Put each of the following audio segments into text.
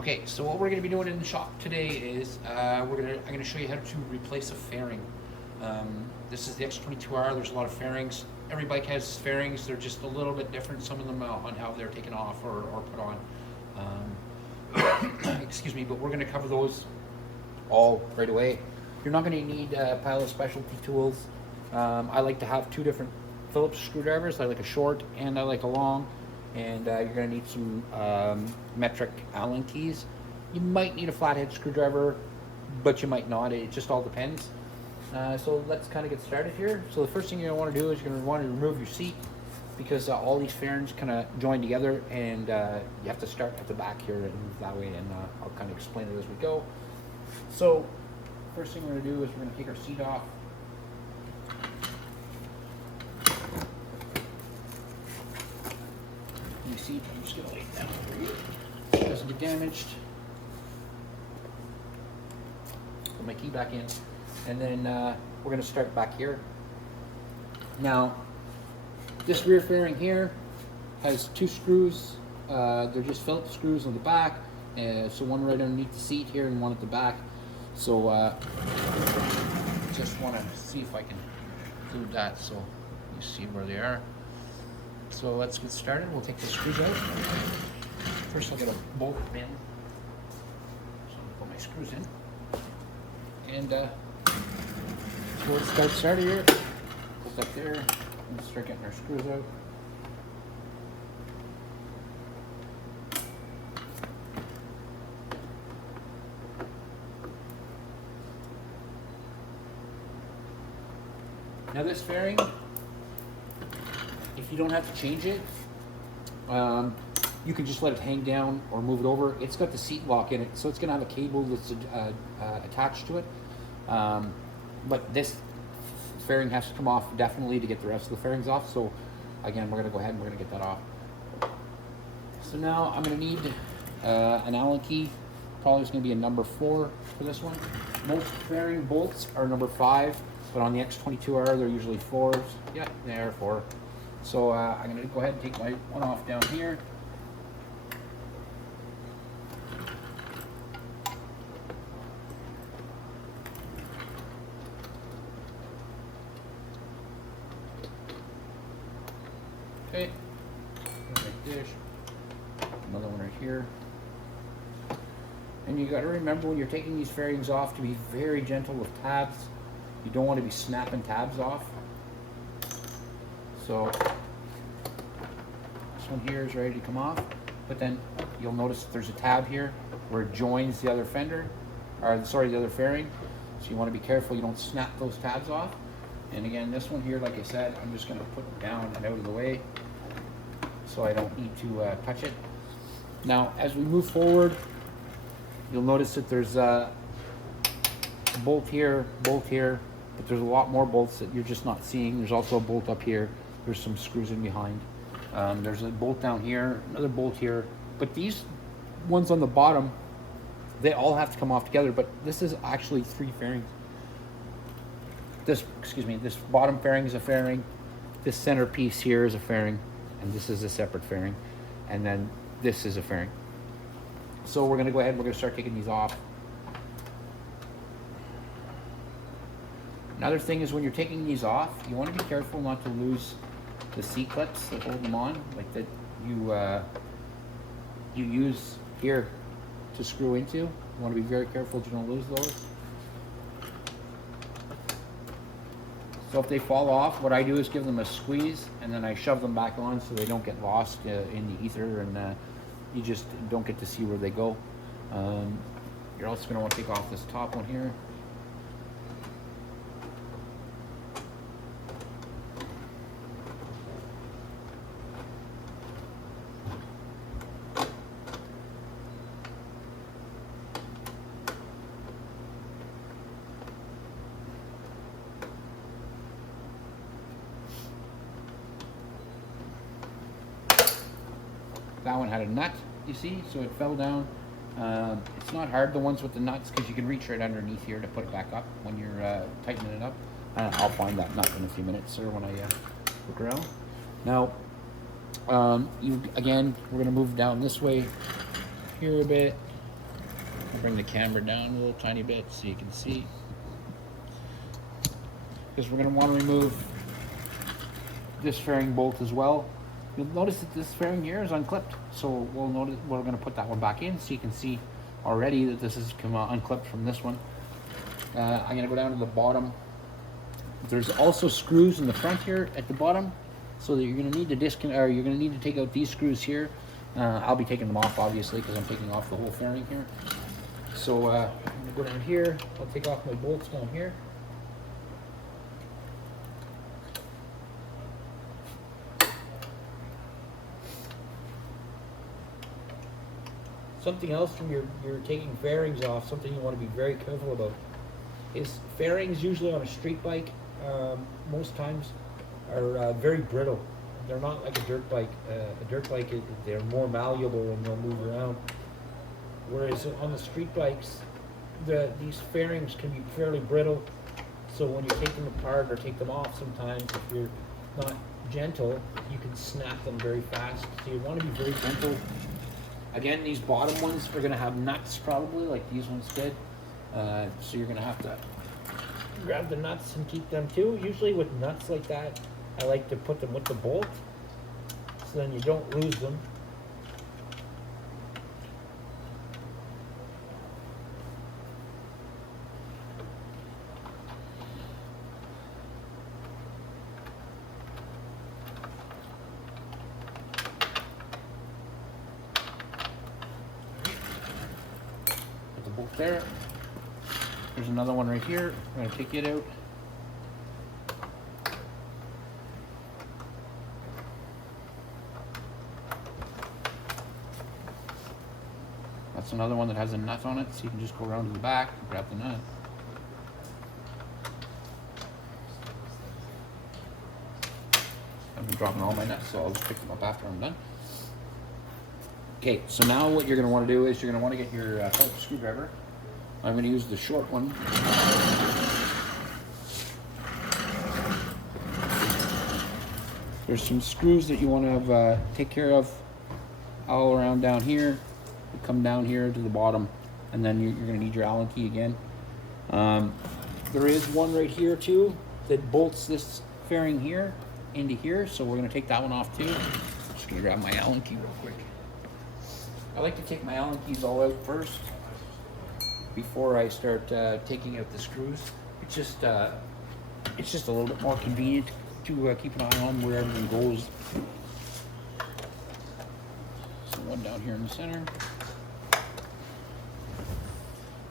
Okay, so what we're going to be doing in the shop today is I'm going to show you how to replace a fairing. This is the X22r. There's a lot of fairings. Every bike has fairings. They're just a little bit different. Some of them on how they're taken off or put on. Excuse me, but we're going to cover those all right away. You're not going to need a pile of specialty tools. I like to have two different Phillips screwdrivers. I like a short and I like a long. And you're going to need some metric Allen keys. You might need a flathead screwdriver, but you might not. It just all depends. So let's kind of get started here. So the first thing you're going to want to do is you're going to want to remove your seat, because all these fairings kind of join together, and you have to start at the back here and move that way, and I'll kind of explain it as we go. So first thing we're going to do is we're going to take our seat off. You see, I'm just going to lay it down for you so it doesn't get damaged. Put my key back in, and then we're going to start back here. Now, this rear fairing here has two screws. They're just Phillips screws on the back, so one right underneath the seat here and one at the back. So just want to see if I can include that so you see where they are. So let's get started. We'll take the screws out. First I'll get a bolt in. So I'll put my screws in. And so let's start here. Put that there and start getting our screws out. Now this fairing, if you don't have to change it, you can just let it hang down or move it over. It's got the seat lock in it, so it's going to have a cable that's attached to it. But this fairing has to come off definitely to get the rest of the fairings off. So again, we're going to go ahead and we're going to get that off. So now I'm going to need an Allen key. Probably is going to be a number 4 for this one. Most fairing bolts are number 5, but on the X22r they're usually 4s. Yeah, they are 4. So I'm going to go ahead and take my one off down here. Okay, like this. Another one right here. And you got to remember when you're taking these fairings off to be very gentle with tabs. You don't want to be snapping tabs off. So this one here is ready to come off, but then you'll notice there's a tab here where it joins the other fender, or sorry, the other fairing. So you want to be careful you don't snap those tabs off. And again, this one here, like I said, I'm just going to put it down and out of the way so I don't need to touch it. Now, as we move forward, you'll notice that there's a bolt here, but there's a lot more bolts that you're just not seeing. There's also a bolt up here. There's some screws in behind. There's a bolt down here, another bolt here. But these ones on the bottom, they all have to come off together, but this is actually 3 fairings. This bottom fairing is a fairing. This center piece here is a fairing, and this is a separate fairing. And then this is a fairing. So we're gonna go ahead and we're gonna start taking these off. Another thing is when you're taking these off, you want to be careful not to lose the seat clips that hold them on, like that you use here to screw into. You want to be very careful that you don't lose those. So if they fall off, what I do is give them a squeeze, and then I shove them back on so they don't get lost in the ether, and you just don't get to see where they go. You're also going to want to take off this top one here. That one had a nut, you see, so it fell down. It's not hard, the ones with the nuts, because you can reach right underneath here to put it back up when you're tightening it up. I'll find that nut in a few minutes, sir, when I look around. Now, again, we're going to move down this way here a bit. I'll bring the camera down a little tiny bit so you can see. Because we're going to want to remove this fairing bolt as well. You'll notice that this fairing here is unclipped, so we'll notice we're going to put that one back in so you can see already that this is come unclipped from this one. I'm going to go down to the bottom. There's also screws in the front here at the bottom, so that you're going to need to you're going to need to take out these screws here. I'll be taking them off obviously because I'm taking off the whole fairing here. So I'm going to go down here. I'll take off my bolts down here. Something else when you're taking fairings off, something you want to be very careful about, is fairings usually on a street bike, most times, are very brittle. They're not like a dirt bike. A dirt bike, they're more malleable and they'll move around. Whereas on the street bikes, these fairings can be fairly brittle. So when you take them apart or take them off sometimes, if you're not gentle, you can snap them very fast. So you want to be very gentle. Again, these bottom ones are going to have nuts probably, like these ones did. So you're going to have to grab the nuts and keep them too. Usually with nuts like that, I like to put them with the bolt, so then you don't lose them. There. There's another one right here. I'm going to take it out. That's another one that has a nut on it, so you can just go around to the back and grab the nut. I've been dropping all my nuts, so I'll just pick them up after I'm done. Okay, so now what you're going to want to do is you're going to want to get your Phillips screwdriver. I'm going to use the short one. There's some screws that you want to take care of all around down here. You come down here to the bottom, and then you're going to need your Allen key again. There is one right here too that bolts this fairing here into here, so we're going to take that one off too. I'm just going to grab my Allen key real quick. I like to take my Allen keys all out first before I start taking out the screws. It's just a little bit more convenient to keep an eye on where everything goes. So one down here in the center.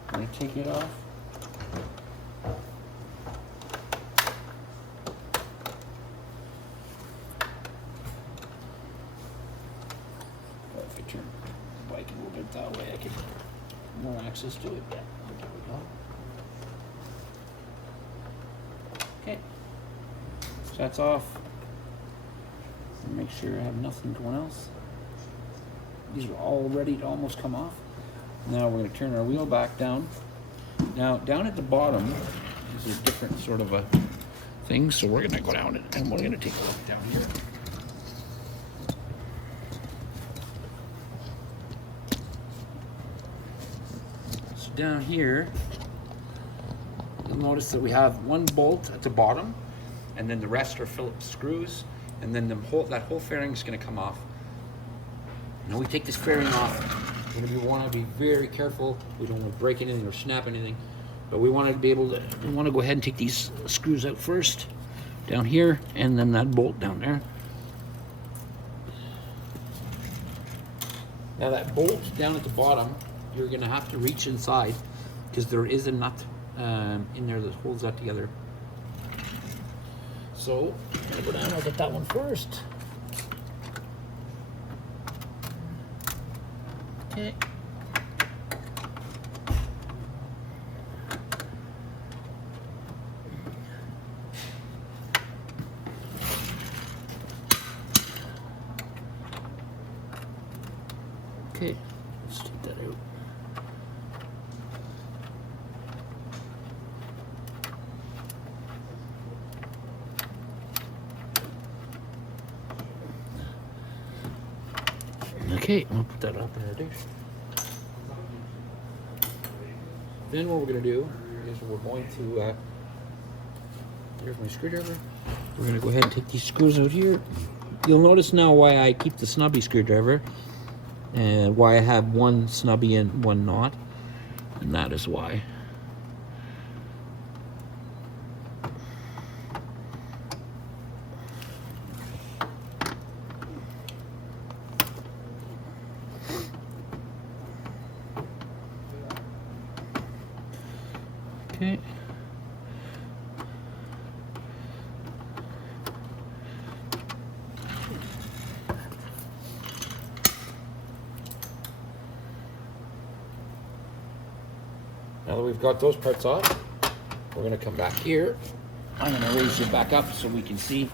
I'm going to take it off. If I turn the bike a little bit that way, I can have more access to it. Yeah, there we go. Okay, so that's off. Make sure I have nothing going else. These are all ready to almost come off. Now we're going to turn our wheel back down. Now down at the bottom is a different sort of a thing, so we're going to go down and we're going to take a look down here. So down here, you'll notice that we have one bolt at the bottom, and then the rest are Phillips screws, and then that whole fairing is going to come off. Now we take this fairing off. We want to be very careful. We don't want to break anything or snap anything, but we want to be able to. We want to go ahead and take these screws out first, down here, and then that bolt down there. Now that bolt down at the bottom, you're going to have to reach inside because there is a nut in there that holds that together. So I'm going to go down. I'll get that one first. Okay. Okay, let's take that out. Okay, we'll put that up there. Then what we're going to do is we're going to, here's my screwdriver. We're going to go ahead and take these screws out here. You'll notice now why I keep the snubby screwdriver and why I have one snubby and one not. And that is why. Okay. Now that we've got those parts off, we're going to come back here. I'm going to raise it back up so we can see,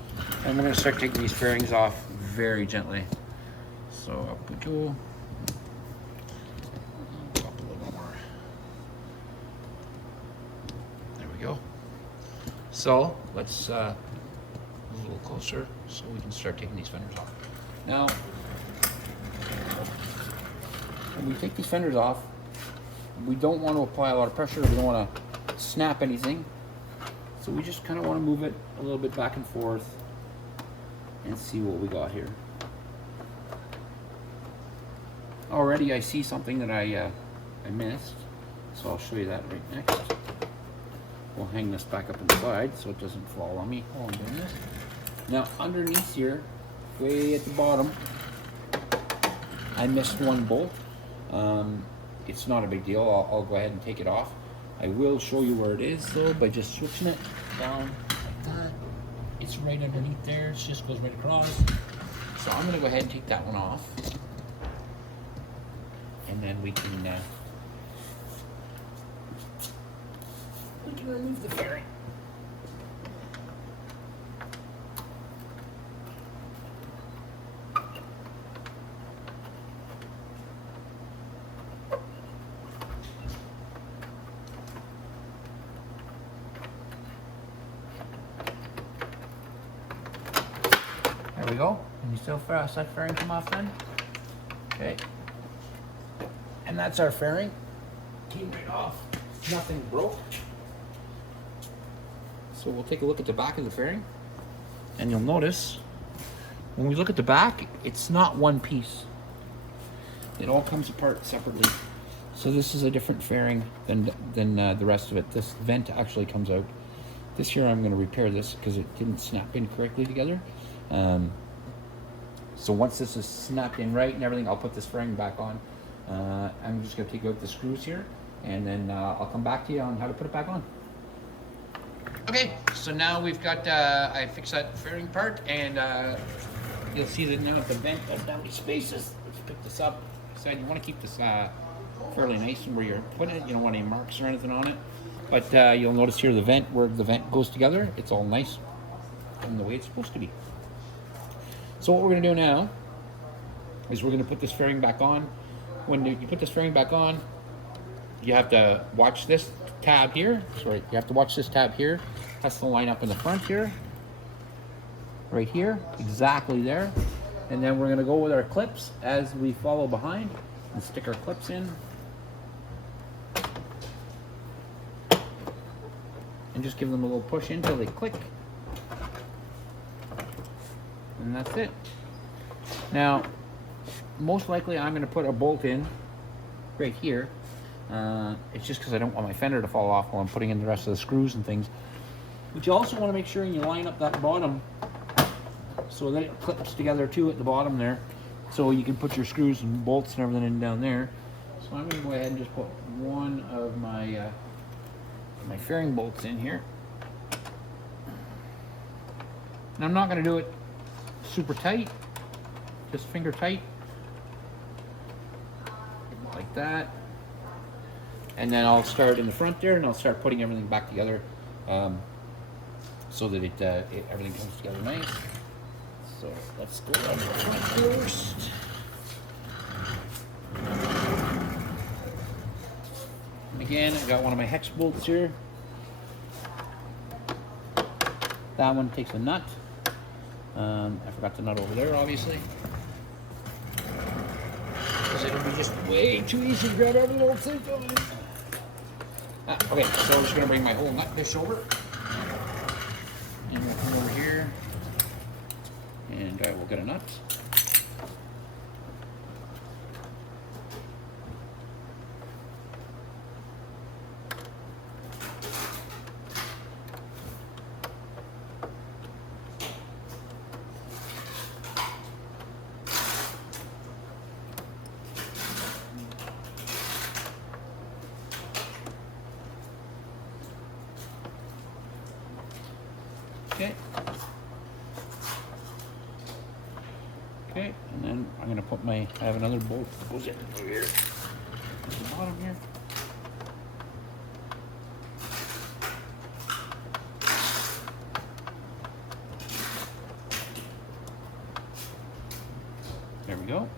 and we're going to start taking these fairings off very gently. So up we go. Up a little more. There we go. So let's move a little closer so we can start taking these fenders off. Now, when we take these fenders off, we don't want to apply a lot of pressure. We don't want to snap anything. So we just kind of want to move it a little bit back and forth and see what we got here. Already I see something that I missed, so I'll show you that right next. We'll hang this back up inside so it doesn't fall on me while I'm doing this. Now underneath here, way at the bottom, I missed one bolt. It's not a big deal. I'll go ahead and take it off. I will show you where it is though by just switching it down like that. It's right underneath there. It just goes right across. So I'm going to go ahead and take that one off. And then we can remove the fairing. There we go. Can you still that fairing come off then? Okay. And that's our fairing. Came right off. Nothing broke. So we'll take a look at the back of the fairing. And you'll notice, when we look at the back, it's not one piece. It all comes apart separately. So this is a different fairing than the rest of it. This vent actually comes out. This here I'm going to repair this because it didn't snap in correctly together. So once this is snapped in right and everything, I'll put this fairing back on. I'm just going to take out the screws here, and then I'll come back to you on how to put it back on. Okay, so now we've got, I fixed that fairing part, and you'll see that now the vent has down these spaces. Let's pick this up. So you want to keep this fairly nice and where you're putting it. You don't want any marks or anything on it. But you'll notice here the vent, where the vent goes together, it's all nice and the way it's supposed to be. So what we're going to do now is we're going to put this fairing back on. When you put this fairing back on, you have to watch this tab here. Sorry, you have to watch this tab here. It has to line up in the front here. Right here, exactly there. And then we're going to go with our clips as we follow behind and stick our clips in. And just give them a little push in until they click. And that's it. Now, most likely I'm going to put a bolt in right here. It's just because I don't want my fender to fall off while I'm putting in the rest of the screws and things. But you also want to make sure you line up that bottom so that it clips together too at the bottom there. So you can put your screws and bolts and everything in down there. So I'm going to go ahead and just put one of my my fairing bolts in here. And I'm not going to do it super tight, just finger tight, like that. And then I'll start in the front there, and I'll start putting everything back together so that everything comes together nice. So let's go on the front first. And again, I got one of my hex bolts here. That one takes a nut. I forgot the nut over there, obviously. Because it'll be just way too easy to grab every little thing. Okay, so I'm just gonna bring my whole nut dish over. And we'll come over here. And I will get a nut. Okay. Okay, and then I'm gonna put I have another bolt that goes in over here at the bottom here. There we go.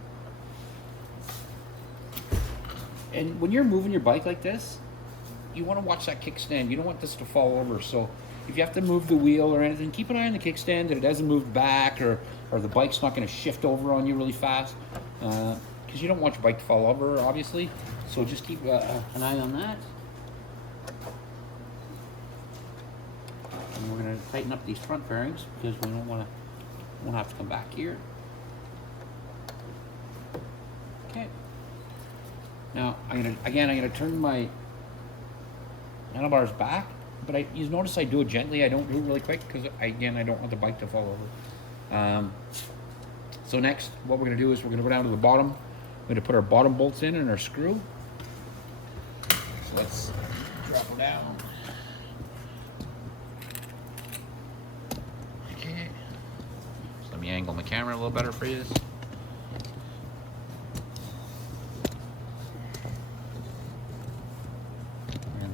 And when you're moving your bike like this, you want to watch that kickstand. You don't want this to fall over. So if you have to move the wheel or anything, keep an eye on the kickstand that it doesn't move back, or the bike's not going to shift over on you really fast, because you don't want your bike to fall over, obviously. So just keep an eye on that. And we're going to tighten up these front fairings because we don't want to have to come back here. Okay. Now I'm gonna turn my handlebars back, but you notice I do it gently. I don't do it really quick because I don't want the bike to fall over. So next, what we're gonna do is we're gonna go down to the bottom. We're gonna put our bottom bolts in and our screw. So let's drop them down. Okay. So let me angle my camera a little better for you.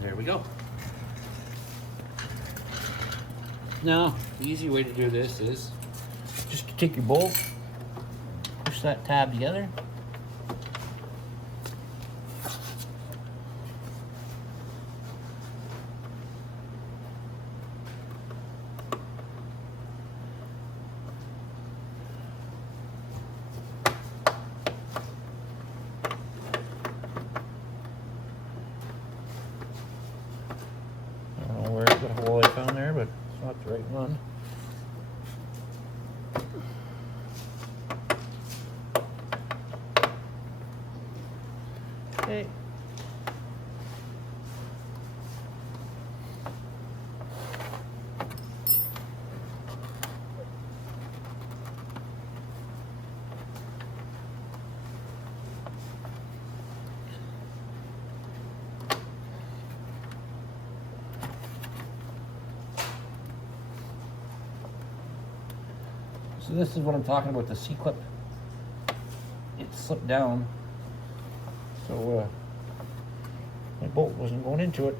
There we go. Now, the easy way to do this is just to take your bolt, push that tab together. The hole I found there, but it's not the right one. Okay. So this is what I'm talking about, the C-clip. It slipped down, so my bolt wasn't going into it.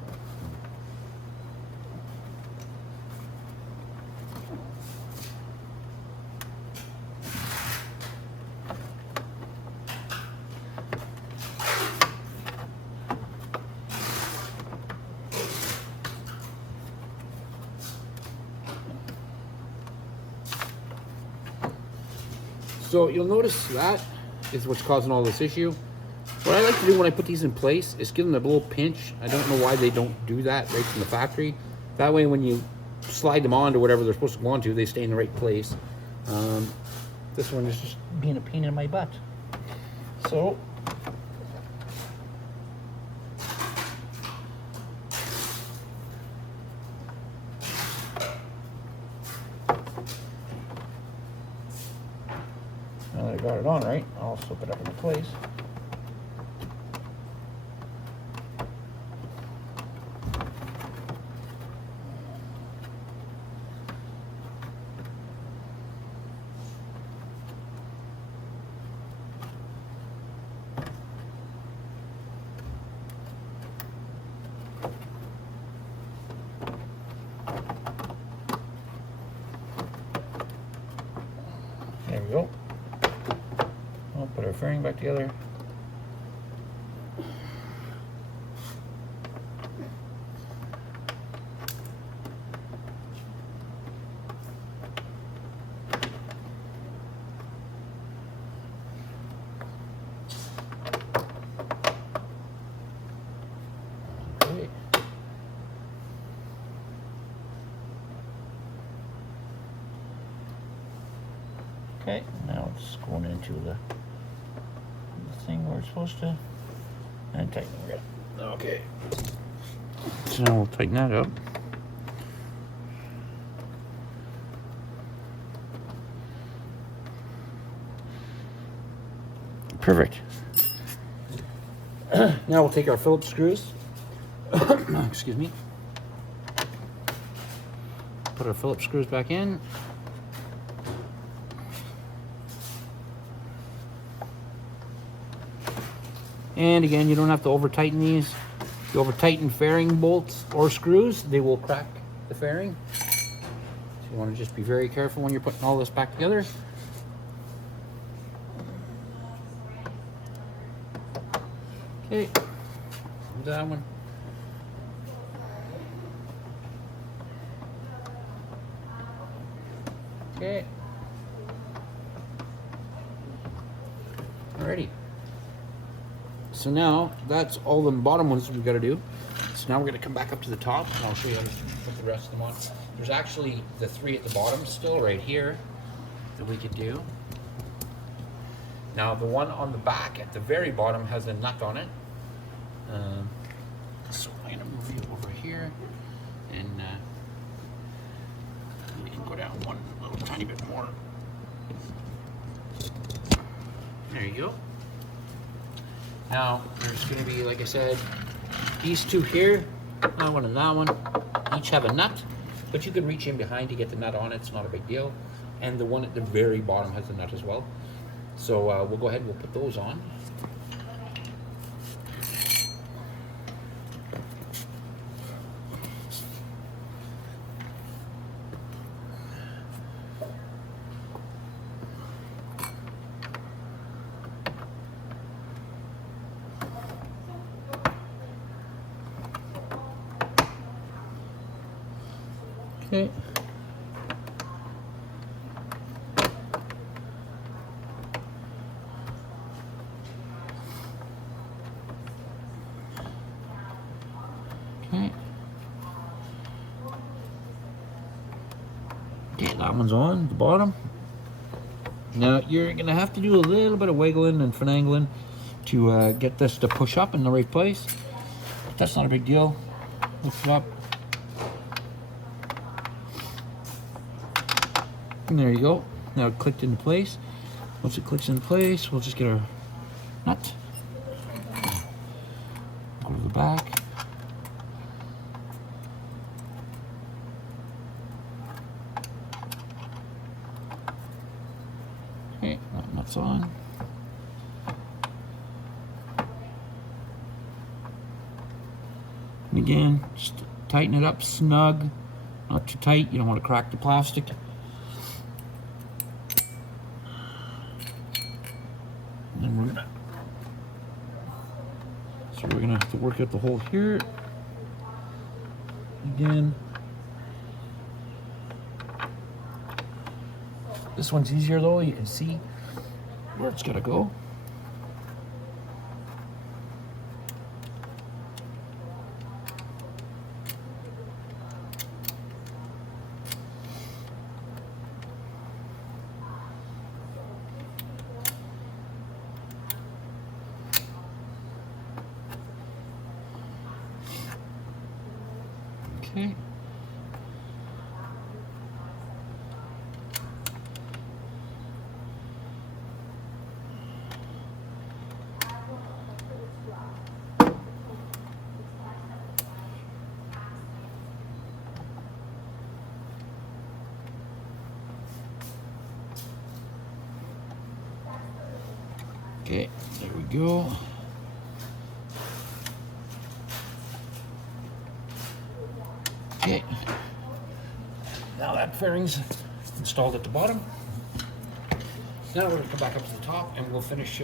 So you'll notice that is what's causing all this issue. What I like to do when I put these in place is give them a little pinch. I don't know why they don't do that right from the factory. That way when you slide them onto whatever they're supposed to go onto, they stay in the right place. This one is just being a pain in my butt. So now that I got it on right, I'll slip it up into place. There we go. I'll put our fairing back together. Okay. Okay, now it's going into the thing where it's supposed to, and tightening it. Okay. So now we'll tighten that up. Perfect. Now we'll take our Phillips screws. Excuse me. Put our Phillips screws back in. And again, you don't have to over tighten these. If you over tighten fairing bolts or screws, they will crack the fairing. So you want to just be very careful when you're putting all this back together. Okay, that one. Okay. Alrighty. So now that's all the bottom ones we've got to do. So now we're going to come back up to the top and I'll show you how to put the rest of them on. There's actually the 3 at the bottom still right here that we could do. Now the one on the back at the very bottom has a nut on it. So I'm going to move you over here and we can go down one little tiny bit more. There you go. Now there's going to be, like I said, these 2 here, that one and that one, each have a nut, but you can reach in behind to get the nut on it. It's not a big deal. And the one at the very bottom has the nut as well. So we'll go ahead and we'll put those on. Okay. Okay, that one's on the bottom. Now you're gonna have to do a little bit of wiggling and finagling to get this to push up in the right place. But that's not a big deal. Lift it up. And there you go. Now it clicked into place. Once it clicks into place, we'll just get our nut. Go to the back. Okay, that nut's on. And again, just tighten it up snug, not too tight. You don't want to crack the plastic. So we're gonna have to work out the hole here again. This one's easier though. You can see where it's gotta go. Okay. Okay, there we go. Okay, now that fairing's installed at the bottom. Now we're gonna come back up to the top and we'll finish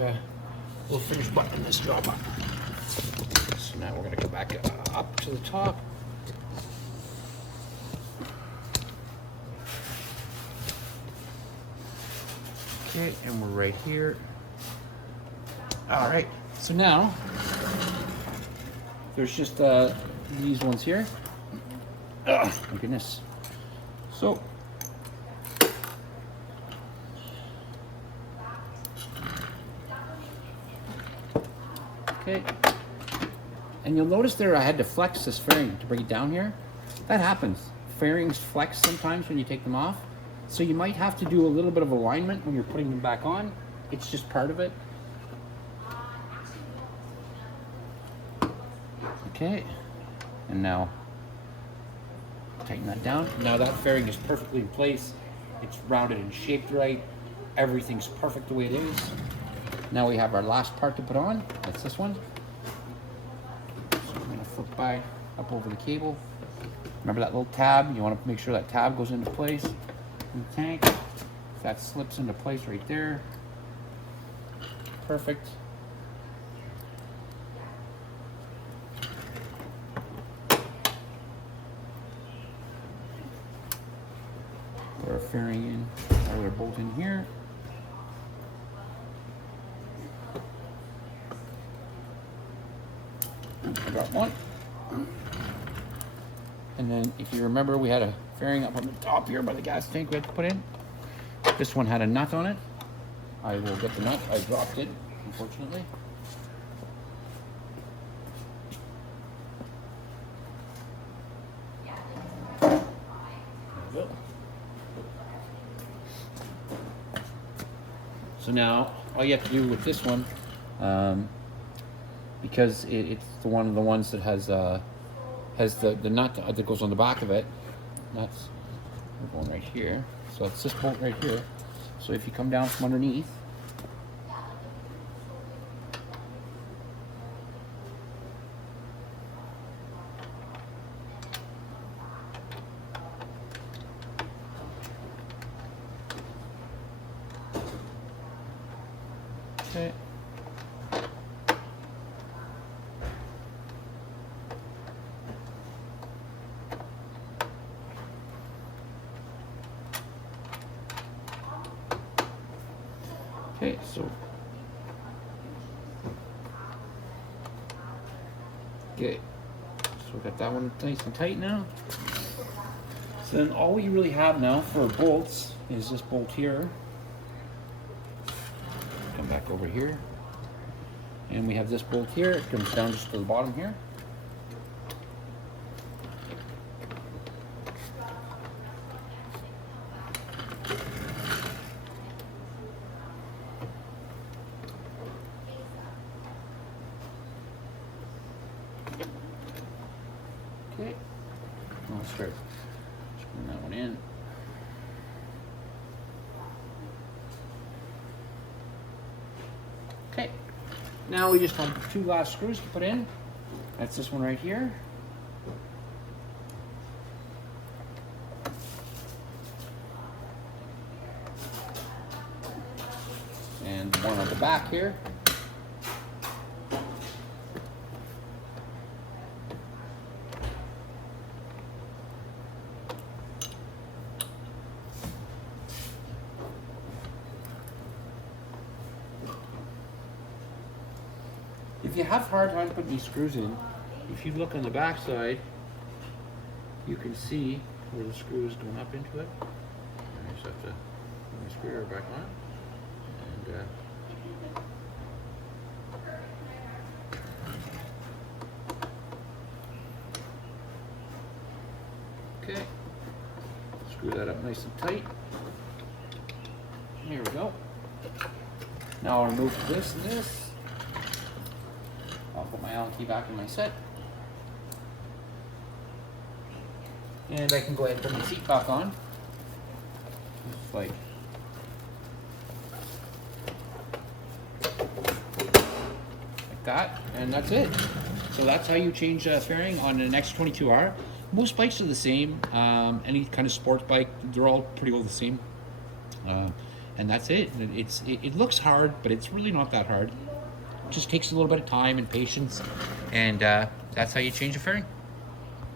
buttoning this job up. So now we're gonna go back up to the top. Okay, and we're right here. All right, so now there's just these ones here. Oh my goodness. So Okay. And you'll notice there I had to flex this fairing to bring it down here. That happens. Fairings flex sometimes when you take them off. So you might have to do a little bit of alignment when you're putting them back on. It's just part of it. Okay. And now tighten that down. Now that fairing is perfectly in place. It's rounded and shaped right. Everything's perfect the way it is. Now we have our last part to put on. That's this one. So I'm going to flip by up over the cable. Remember that little tab? You want to make sure that tab goes into place in the tank. That slips into place right there. Perfect. Put our fairing in, or our bolt in here. I got one. And then if you remember, we had a fairing up on the top here by the gas tank we had to put in. This one had a nut on it. I will get the nut. I dropped it, unfortunately. There we go. So now, all you have to do with this one, because it's one of the ones that has the nut that goes on the back of it. That's we're going right here. So it's this bolt right here. So if you come down from underneath, okay. Okay, so okay, so we got that one nice and tight now. So then all we really have now for bolts is this bolt here. Come back over here, and we have this bolt here. It comes down just to the bottom here. Okay, I'll start screwing that one in. Okay, now we just have 2 glass screws to put in. That's this one right here. And one on the back here. If you have a hard time putting these screws in, if you look on the back side, you can see where the screw is going up into it. I just have to put my screwdriver back on. And okay, screw that up nice and tight. Here we go. Now I'll remove this and this. I'll put my Allen key back in my set. And I can go ahead and put my seat back on. Just like that. And that's it. So that's how you change a fairing on an X22r. Most bikes are the same. Any kind of sports bike, they're all pretty well the same. And that's it. It looks hard, but it's really not that hard. Just takes a little bit of time and patience, and that's how you change a fairing.